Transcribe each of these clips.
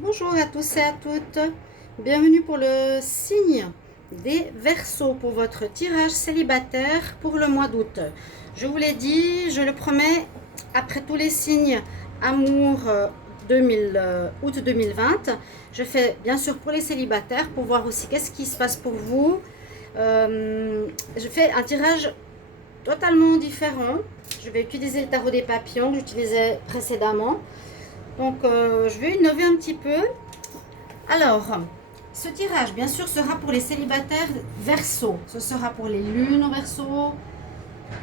Bonjour à tous et à toutes, bienvenue pour le signe des Verseaux pour votre tirage célibataire pour le mois d'août. Je vous l'ai dit, je le promets, après tous les signes amour août 2020, je fais bien sûr pour les célibataires pour voir aussi qu'est-ce qui se passe pour vous. Je fais un tirage totalement différent. Je vais utiliser le tarot des papillons que j'utilisais précédemment. Donc, je vais innover un petit peu. Alors, ce tirage, bien sûr, sera pour les célibataires Verseau. Ce sera pour les lunes en Verseau,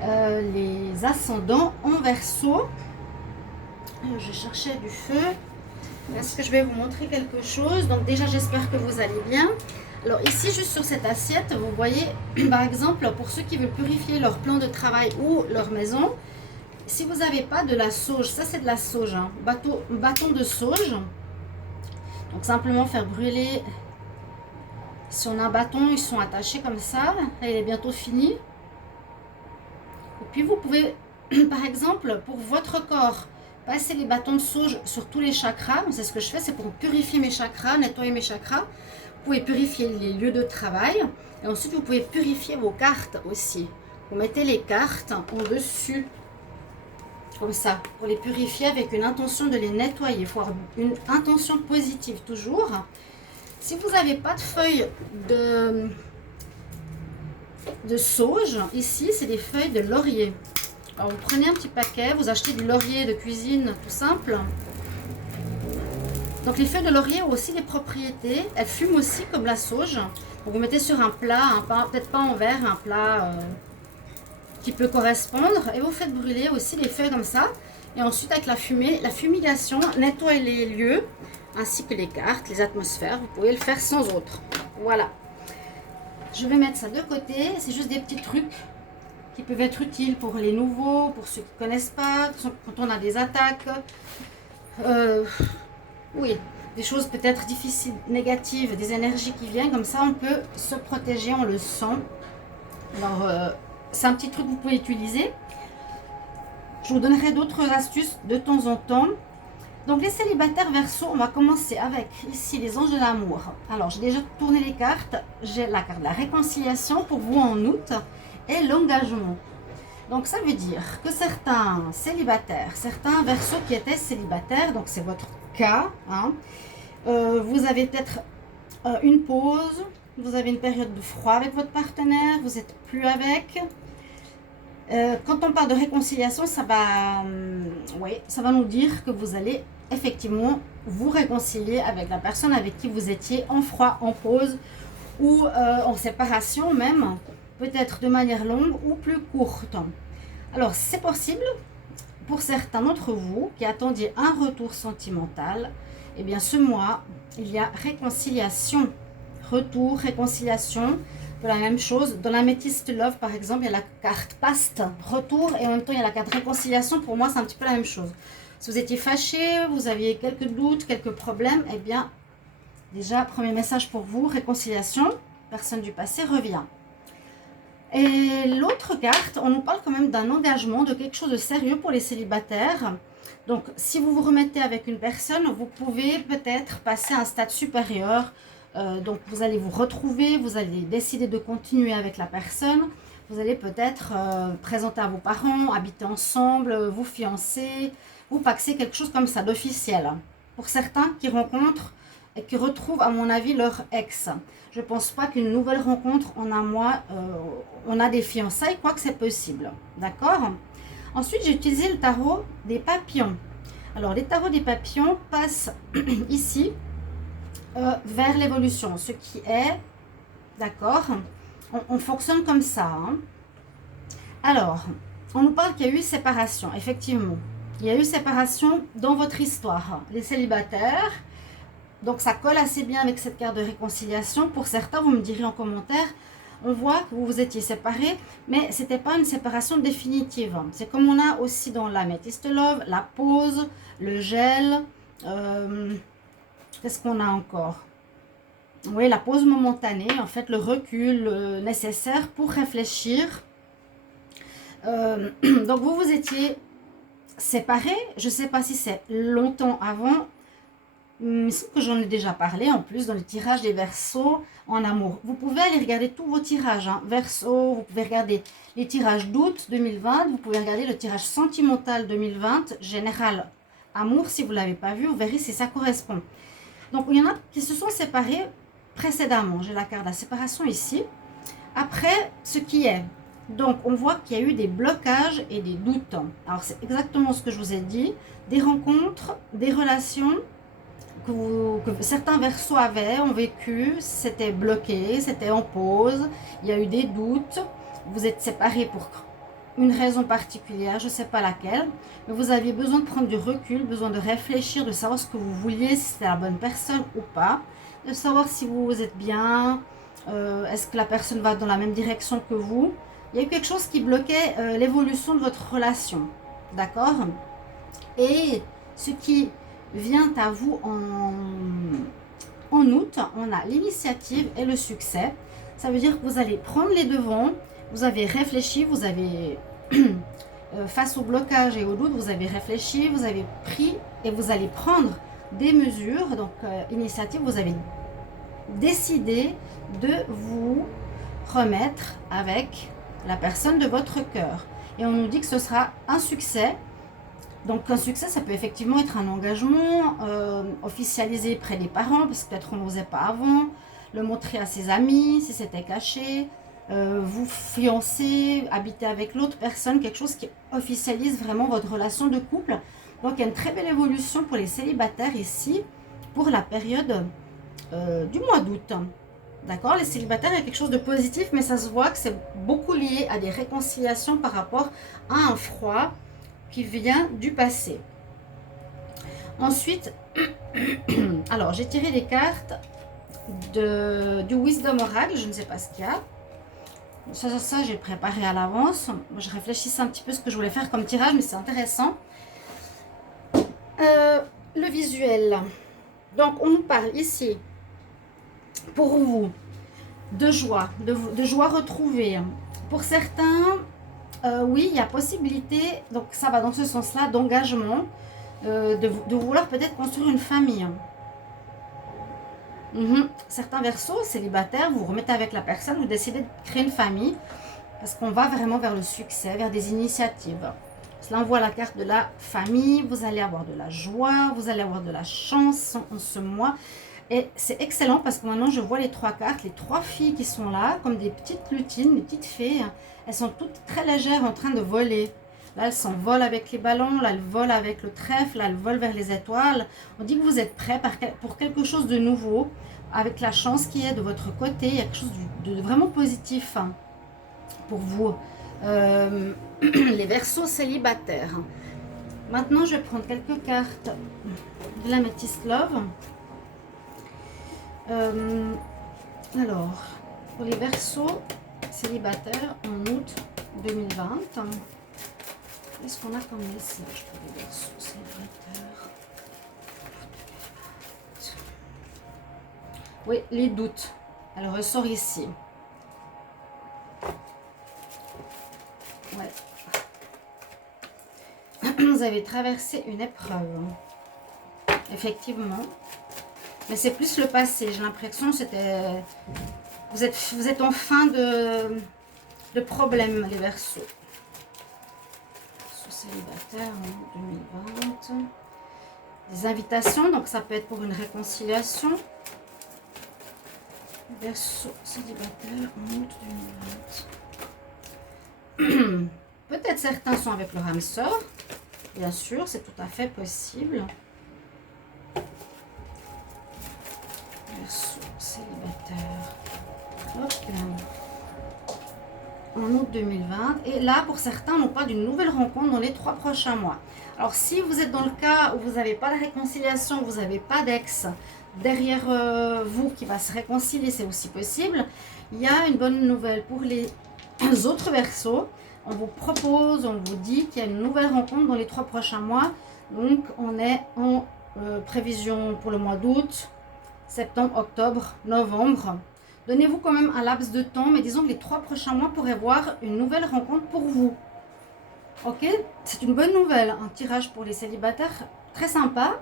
les ascendants en Verseau. Je cherchais du feu. Est-ce que je vais vous montrer quelque chose? Donc déjà, j'espère que vous allez bien. Alors ici, juste sur cette assiette, vous voyez, par exemple, pour ceux qui veulent purifier leur plan de travail ou leur maison, si vous n'avez pas de la sauge, ça c'est de la sauge, hein, bâton de sauge. Donc simplement faire brûler. Si on a un bâton, ils sont attachés comme ça. Là, il est bientôt fini. Et puis vous pouvez, par exemple, pour votre corps, passer les bâtons de sauge sur tous les chakras. C'est ce que je fais, c'est pour purifier mes chakras, nettoyer mes chakras. Vous pouvez purifier les lieux de travail. Et ensuite, vous pouvez purifier vos cartes aussi. Vous mettez les cartes au-dessus, comme ça, pour les purifier avec une intention de les nettoyer. Il faut avoir une intention positive toujours. Si vous n'avez pas de feuilles de sauge, ici, c'est des feuilles de laurier. Alors, vous prenez un petit paquet, vous achetez du laurier de cuisine tout simple. Donc, les feuilles de laurier ont aussi des propriétés. Elles fument aussi comme la sauge. Donc, vous mettez sur un plat, peut-être pas en verre, un plat qui peut correspondre. Et vous faites brûler aussi les feuilles comme ça. Et ensuite, avec la fumée, la fumigation nettoie les lieux, ainsi que les cartes, les atmosphères. Vous pouvez le faire sans autre. Voilà. Je vais mettre ça de côté. C'est juste des petits trucs qui peuvent être utiles pour les nouveaux, pour ceux qui ne connaissent pas, quand on a des attaques. Oui, des choses peut-être difficiles, négatives, des énergies qui viennent. Comme ça, on peut se protéger, on le sent. Alors, c'est un petit truc que vous pouvez utiliser. Je vous donnerai d'autres astuces de temps en temps. Donc les célibataires Verseau, on va commencer avec ici les anges de l'amour. Alors j'ai déjà tourné les cartes. J'ai la carte de la réconciliation pour vous en août et l'engagement. Donc ça veut dire que certains célibataires, certains Verseaux qui étaient célibataires, donc c'est votre cas, hein, vous avez peut-être une pause, vous avez une période de froid avec votre partenaire, vous n'êtes plus avec. Quand on parle de réconciliation, ça va nous dire que vous allez effectivement vous réconcilier avec la personne avec qui vous étiez en froid, en pause ou en séparation même, peut-être de manière longue ou plus courte. Alors c'est possible pour certains d'entre vous qui attendiez un retour sentimental. Eh bien ce mois, il y a réconciliation, retour, réconciliation. De la même chose, dans l'Amethyst Love par exemple, il y a la carte Past, retour, et en même temps il y a la carte réconciliation. Pour moi c'est un petit peu la même chose. Si vous étiez fâché, vous aviez quelques doutes, quelques problèmes, eh bien déjà premier message pour vous, réconciliation, personne du passé revient. Et l'autre carte, on nous parle quand même d'un engagement, de quelque chose de sérieux pour les célibataires. Donc si vous vous remettez avec une personne, vous pouvez peut-être passer à un stade supérieur. Donc vous allez vous retrouver, vous allez décider de continuer avec la personne, vous allez peut-être présenter à vos parents, habiter ensemble, vous fiancer, vous paxer, quelque chose comme ça d'officiel. Pour certains qui rencontrent et qui retrouvent à mon avis leur ex. Je ne pense pas qu'une nouvelle rencontre en un mois, on a des fiançailles, quoique c'est possible. D'accord? Ensuite j'ai utilisé le tarot des papillons. Alors les tarots des papillons passent ici. Vers l'évolution, ce qui est, d'accord, on fonctionne comme ça. Hein. Alors, on nous parle qu'il y a eu séparation, effectivement. Il y a eu séparation dans votre histoire. Les célibataires, donc ça colle assez bien avec cette carte de réconciliation. Pour certains, vous me direz en commentaire, on voit que vous vous étiez séparés, mais ce n'était pas une séparation définitive. C'est comme on a aussi dans l'Amethyst Love, la pause, le gel. Qu'est-ce qu'on a encore? Oui, la pause momentanée, en fait, le recul nécessaire pour réfléchir. Donc, vous étiez séparés. Je ne sais pas si c'est longtemps avant. Il me semble que j'en ai déjà parlé en plus dans le tirage des Verseaux en amour. Vous pouvez aller regarder tous vos tirages, hein. Verseaux, vous pouvez regarder les tirages d'août 2020, vous pouvez regarder le tirage sentimental 2020, général amour, si vous ne l'avez pas vu, vous verrez si ça correspond. Donc il y en a qui se sont séparés précédemment, j'ai la carte de la séparation ici. Après, ce qui est, donc on voit qu'il y a eu des blocages et des doutes. Alors c'est exactement ce que je vous ai dit, des rencontres, des relations que certains Verseaux ont vécu, c'était bloqué, c'était en pause, il y a eu des doutes, vous êtes séparés pour une raison particulière, je ne sais pas laquelle, mais vous aviez besoin de prendre du recul, besoin de réfléchir, de savoir ce que vous vouliez, si c'était la bonne personne ou pas, de savoir si vous êtes bien, est-ce que la personne va dans la même direction que vous. Il y a eu quelque chose qui bloquait l'évolution de votre relation, d'accord? Et ce qui vient à vous en août, on a l'initiative et le succès. Ça veut dire que vous allez prendre les devants, vous avez réfléchi, vous avez, face au blocage et au doute, vous avez réfléchi, vous avez pris et vous allez prendre des mesures. Donc, initiative, vous avez décidé de vous remettre avec la personne de votre cœur. Et on nous dit que ce sera un succès. Donc un succès, ça peut effectivement être un engagement officialisé près des parents, parce que peut-être on n'osait pas avant, le montrer à ses amis, si c'était caché, vous fiancer, habiter avec l'autre personne, quelque chose qui officialise vraiment votre relation de couple. Donc il y a une très belle évolution pour les célibataires ici, pour la période du mois d'août. D'accord, les célibataires, il y a quelque chose de positif, mais ça se voit que c'est beaucoup lié à des réconciliations par rapport à un froid qui vient du passé. Ensuite, alors j'ai tiré les cartes du Wisdom Oracle, je ne sais pas ce qu'il y a. Ça j'ai préparé à l'avance. Je réfléchissais un petit peu ce que je voulais faire comme tirage, mais c'est intéressant. Le visuel. Donc on nous parle ici, pour vous, de joie, de joie retrouvée. Pour certains, oui, il y a possibilité, donc ça va dans ce sens-là, d'engagement, de vouloir peut-être construire une famille. Certains Verseaux, célibataires, vous vous remettez avec la personne, vous décidez de créer une famille, parce qu'on va vraiment vers le succès, vers des initiatives. Cela envoie la carte de la famille, vous allez avoir de la joie, vous allez avoir de la chance en ce mois. Et c'est excellent parce que maintenant je vois les trois cartes, les trois filles qui sont là, comme des petites lutines, des petites fées. Elles sont toutes très légères en train de voler. Là, elles s'envolent avec les ballons, là, elles volent avec le trèfle, là, elles volent vers les étoiles. On dit que vous êtes prêts pour quelque chose de nouveau, avec la chance qui est de votre côté. Il y a quelque chose de vraiment positif pour vous. Les Verseaux célibataires. Maintenant, je vais prendre quelques cartes de l'Amethyst Love. Alors, pour les Verseaux célibataires en août 2020, qu'est-ce qu'on a comme message pour les Verseaux célibataires? Oui, les doutes. Elle ressort ici. Ouais. Vous avez traversé une épreuve. Effectivement. Mais c'est plus le passé. J'ai l'impression que c'était... Vous êtes en fin de problème, les Verseaux. Célibataire en 2020. Des invitations, donc ça peut être pour une réconciliation. Verseau célibataire en août 2020. Peut-être certains sont avec leur âme sœur. Bien sûr, c'est tout à fait possible. Verseau célibataire. Hop. En août 2020. Et là, pour certains, on parle d'une nouvelle rencontre dans les 3 prochains mois. Alors, si vous êtes dans le cas où vous n'avez pas de réconciliation, vous n'avez pas d'ex derrière vous qui va se réconcilier, c'est aussi possible. Il y a une bonne nouvelle pour les autres Verseaux. On vous propose, on vous dit qu'il y a une nouvelle rencontre dans les 3 prochains mois. Donc, on est en prévision pour le mois d'août, septembre, octobre, novembre. Donnez-vous quand même un laps de temps, mais disons que les 3 prochains mois pourraient voir une nouvelle rencontre pour vous. Ok, c'est une bonne nouvelle, un tirage pour les célibataires très sympa.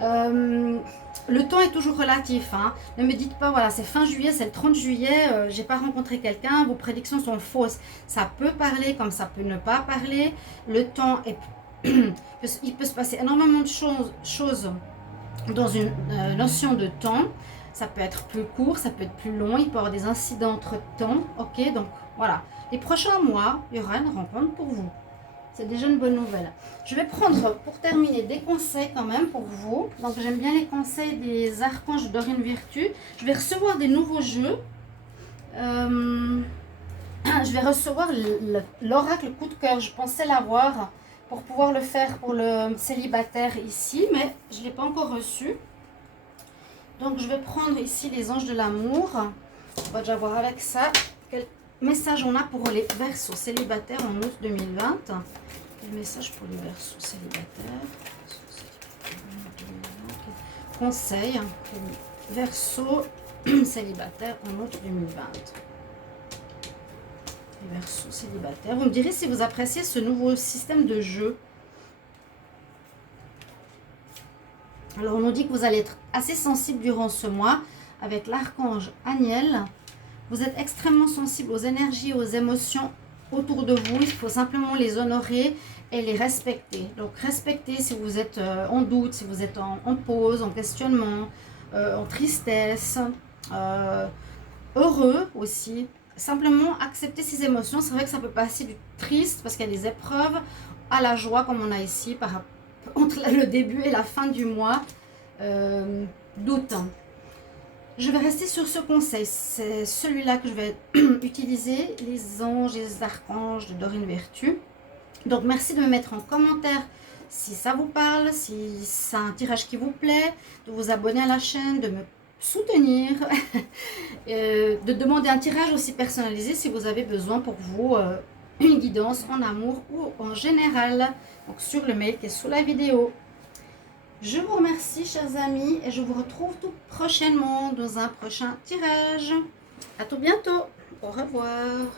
Le temps est toujours relatif, hein. Ne me dites pas, voilà, c'est fin juillet, c'est le 30 juillet, j'ai pas rencontré quelqu'un, vos prédictions sont fausses. Ça peut parler comme ça peut ne pas parler. Le temps est... il peut se passer énormément de choses dans une notion de temps. Ça peut être plus court, ça peut être plus long, il peut y avoir des incidents entre temps. Ok, donc voilà. Les prochains mois, il y aura une rencontre pour vous. C'est déjà une bonne nouvelle. Je vais prendre, pour terminer, des conseils quand même pour vous. Donc, j'aime bien les conseils des archanges Dorine Virtue. Je vais recevoir des nouveaux jeux. Je vais recevoir l'oracle coup de cœur. Je pensais l'avoir pour pouvoir le faire pour le célibataire ici, mais je ne l'ai pas encore reçu. Donc, je vais prendre ici les anges de l'amour. On va déjà voir avec ça quel message on a pour les Verseaux célibataires en août 2020. Le message pour les Verseaux célibataires. Conseil. Verseaux célibataires en août 2020. Les Verseaux célibataires. Vous me direz si vous appréciez ce nouveau système de jeu. Alors, on nous dit que vous allez être assez sensible durant ce mois avec l'archange Aniel. Vous êtes extrêmement sensible aux énergies, aux émotions autour de vous. Il faut simplement les honorer et les respecter. Donc, respectez si vous êtes en doute, si vous êtes en pause, en questionnement, en tristesse, heureux aussi. Simplement accepter ces émotions. C'est vrai que ça peut passer du triste parce qu'il y a des épreuves à la joie comme on a ici entre le début et la fin du mois d'août. Je vais rester sur ce conseil, c'est celui-là que je vais utiliser, les anges et les archanges de Dorine Virtue. Donc merci de me mettre en commentaire si ça vous parle, si c'est un tirage qui vous plaît, de vous abonner à la chaîne, de me soutenir, de demander un tirage aussi personnalisé si vous avez besoin pour vous une guidance en amour ou en général, donc sur le mail qui est sous la vidéo. Je vous remercie, chers amis, et je vous retrouve tout prochainement dans un prochain tirage. À tout bientôt. Au revoir.